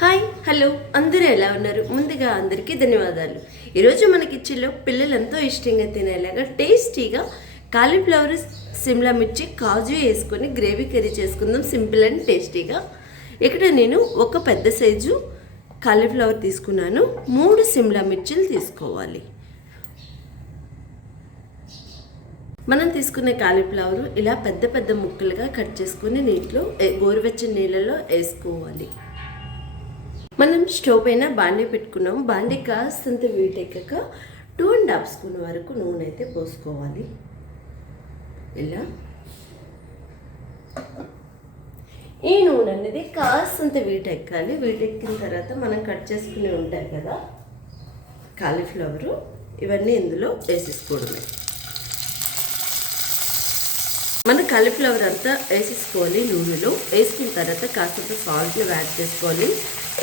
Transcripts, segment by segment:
Hi hello అందరూ ఎలా ఉన్నారు? ముందుగా అందరికీ ధన్యవాదాలు. ఈరోజు మన కిచెన్లో పిల్లలు ఎంతో ఇష్టంగా తినేలాగా టేస్టీగా కాలీఫ్లవర్, సిమ్లా మిర్చి, కాజు వేసుకొని గ్రేవీ కర్రీ చేసుకుందాం. సింపుల్ అండ్ టేస్టీగా. ఇక్కడ నేను ఒక పెద్ద సైజు కాలీఫ్లవర్ తీసుకున్నాను. 3 సిమ్లా మిర్చిలు తీసుకోవాలి. మనం తీసుకునే కాలీఫ్లవర్ ఇలా పెద్ద పెద్ద ముక్కలుగా కట్ చేసుకొని నీటిలో గోరువెచ్చని నీళ్ళలో వేసుకోవాలి. మనం స్టవ్ పైన బాండీ పెట్టుకున్నాం. బాండీ కాస్తంత వీటెక్కాక 2.5 స్పూన్ వరకు నూనె అయితే పోసుకోవాలి. ఇలా ఈ నూనె అనేది కాస్తంత వీటెక్కాలి. వీటెక్కిన తర్వాత మనం కట్ చేసుకుని ఉంటాయి కదా కాలీఫ్లవరు, ఇవన్నీ ఇందులో వేసేసుకోవడమే. మన కాలీఫ్లవర్ అంతా వేసేసుకోవాలి. నూనెలో వేసుకున్న తర్వాత కాస్తంత సాల్ట్ని యాడ్ చేసుకోవాలి.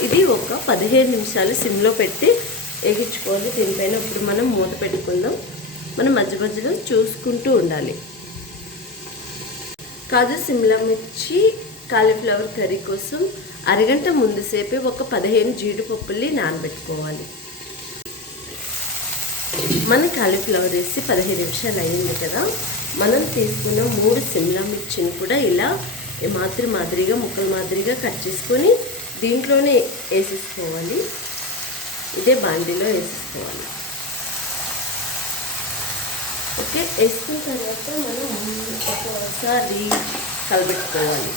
ఇది ఒక 15 నిమిషాలు సిమ్లో పెట్టి వేగించుకోవాలి. దీనిపైన ఇప్పుడు మనం మూత పెట్టుకుందాం. మనం మధ్య మధ్యలో చూసుకుంటూ ఉండాలి. కాజు, సిమ్లా మిర్చి, కాలీఫ్లవర్ కర్రీ కోసం అరగంట ముందు సేపే ఒక 15 జీడిపప్పుల్ని నానబెట్టుకోవాలి. మన కాలీఫ్లవర్ వేసి 15 నిమిషాలు అయ్యింది కదా. మనం తీసుకున్న 3 సిమ్లా మిర్చిని కూడా ఇలా మాదిరిగా ముక్కల మాదిరిగా కట్ చేసుకొని దీంట్లోనే వేసేసుకోవాలి. ఇదే బాండీలో వేసేసుకోవాలి. ఓకే, వేసుకున్న తర్వాత మనం ఒకసారి కలబెట్టుకోవాలి.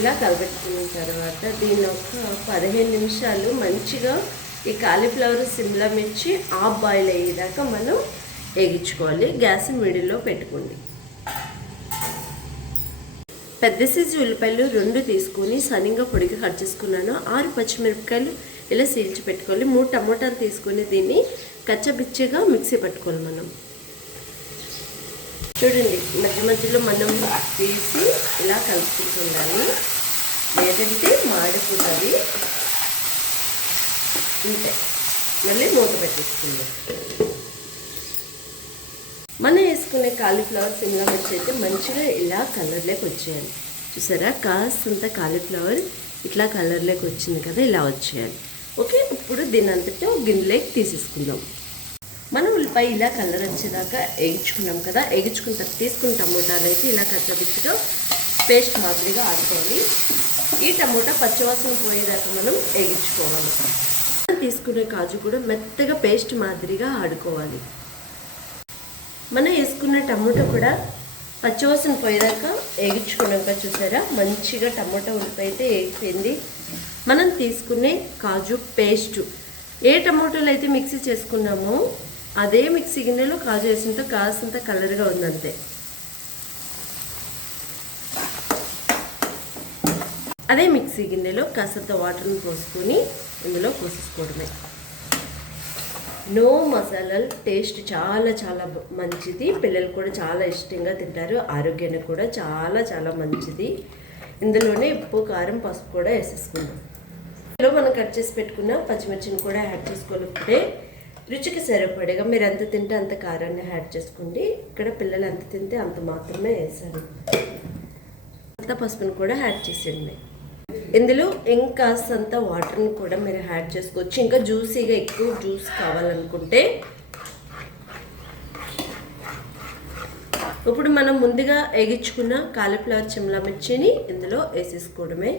ఇలా కలబెట్టుకున్న తర్వాత దీన్ని ఒక 15 నిమిషాలు మంచిగా ఈ కాలీఫ్లవర్, సిమ్లా మిర్చి హాఫ్ బాయిల్ అయ్యేదాకా మనం వేగించుకోవాలి. గ్యాస్ మిడిల్లో పెట్టుకోండి. పెద్ద సైజు ఉల్లిపాయలు 2 తీసుకొని సన్నగా పొడిగా కట్ చేసుకున్నాను. 6 పచ్చిమిరపకాయలు ఇలా సీల్చి పెట్టుకోవాలి. 3 టమోటాలు తీసుకొని దీన్ని కచ్చబిచ్చగా మిక్సీ పట్టుకోవాలి. మనం చూడండి, మధ్య మధ్యలో మనం తీసి ఇలా కలుపుకుంటుండాలి, లేదంటే మాడిపోతుంది. ఇంతే, మళ్ళీ మూత పెట్టేసుకుందాం. మనం వేసుకునే కాలీఫ్లవర్, సిమ్లా మిర్చి అయితే మంచిగా ఇలా కలర్లోకి వచ్చేయాలి. చూసారా, కాస్తంత కాలీఫ్లవర్ ఇట్లా కలర్లోకి వచ్చింది కదా, ఇలా వచ్చేయాలి. ఓకే, ఇప్పుడు దీని అంతటా గిన్నెలోకి తీసేసుకుందాం. మనం ఉల్లిపాయ ఇలా కలర్ వచ్చేదాకా వేయించుకున్నాం కదా. వేయించుకున్న తర్వాత తీసుకున్న టమోటాలు అయితే ఇలా కచ్చబిచ్చగా పేస్ట్ మాదిరిగా ఆడుకోవాలి. ఈ టమోటా పచ్చివాసన పోయేదాకా మనం వేయించుకోవాలి. తీసుకునే కాజు కూడా మెత్తగా పేస్ట్ మాదిరిగా ఆడుకోవాలి. మనం వేసుకున్న టమోటా కూడా పచ్చివాసన పోయేదాకా వేగించుకున్నాక చూసారా, మంచిగా టమోటా ఉల్లిపాయ అయితే వేగిపోయింది. మనం తీసుకునే కాజు పేస్టు, ఏ టమోటాలు అయితే మిక్సీ చేసుకున్నామో అదే మిక్సీ గిన్నెలో కాజు వేసినంత కాసంత కలర్గా ఉందంతే. అదే మిక్సీ గిన్నెలో కాసంత వాటర్ని పోసుకొని ఇందులో పోసేసుకోవడమే. నో మసాలాలు టేస్ట్ చాలా చాలా మంచిది. పిల్లలు కూడా చాలా ఇష్టంగా తింటారు. ఆరోగ్యానికి కూడా చాలా చాలా మంచిది. ఇందులోనే ఉప్పు, కారం, పసుపు కూడా వేసేసుకుందాం. ఇందులో మనం కట్ చేసి పెట్టుకున్న పచ్చిమిర్చిని కూడా యాడ్ చేసుకోలేకపోతే రుచికి సరిపడేగా మీరు ఎంత తింటే అంత కారాన్ని యాడ్ చేసుకోండి. ఇక్కడ పిల్లలు ఎంత తింటే అంత మాత్రమే వేసాను. అంత పసుపుని కూడా యాడ్ చేసేయండి. ఇందులో ఇంకాస్తంత వాటర్ని కూడా మీరు యాడ్ చేసుకోవచ్చు. ఇంకా జ్యూసీగా ఎక్కువ జ్యూస్ కావాలనుకుంటే ఇప్పుడు మనం ముందుగా వేగించుకున్న కాలీఫ్లవర్, సిమ్లా మిర్చిని ఇందులో వేసేసుకోవడమే.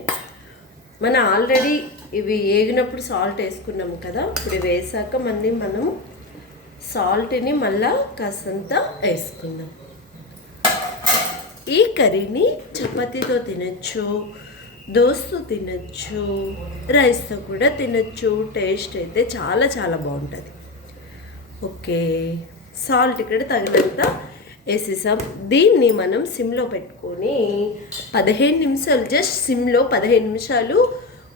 మనం ఆల్రెడీ ఇవి వేగినప్పుడు సాల్ట్ వేసుకున్నాము కదా. ఇప్పుడు వేసాక మళ్ళీ మనం సాల్ట్ని మళ్ళా కాస్తంత వేసుకుందాం. ఈ కర్రీని చపాతీతో తినచ్చు, దోస్తో తినచ్చు, రైస్తో కూడా తినచ్చు. టేస్ట్ అయితే చాలా చాలా బాగుంటుంది. ఓకే, సాల్ట్ ఇక్కడ తగినంత వేసేసాం. దీన్ని మనం సిమ్లో పెట్టుకొని 15 నిమిషాలు, జస్ట్ సిమ్లో 15 నిమిషాలు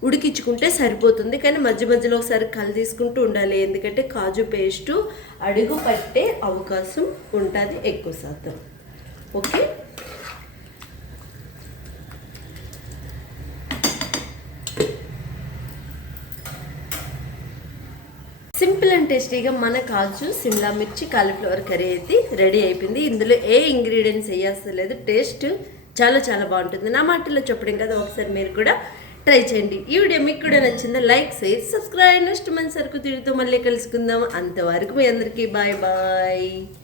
ఉడికించుకుంటే సరిపోతుంది. కానీ మధ్య మధ్యలో ఒకసారి కళ్ళు తీసుకుంటూ ఉండాలి, ఎందుకంటే కాజు పేస్టు అడుగు పట్టే అవకాశం ఉంటుంది ఎక్కువ శాతం. ఓకే, సింపుల్ అండ్ టేస్టీగా మన కాజు సిమ్లా మిర్చి కాలీఫ్లవర్ కర్రీ అయితే రెడీ అయిపోయింది. ఇందులో ఏ ఇంగ్రీడియంట్స్ వేయలేదు. టేస్ట్ చాలా చాలా బాగుంటుంది. నా మాటల్లో చెప్పడం కదా, ఒకసారి మీరు కూడా ట్రై చేయండి. ఈ వీడియో మీకు కూడా నచ్చిందా? Like, share, subscribe. నెక్స్ట్ మంచి సరుకు తీరుతో మళ్ళీ కలుసుకుందాం. అంతవరకు మీ అందరికీ బాయ్ బాయ్.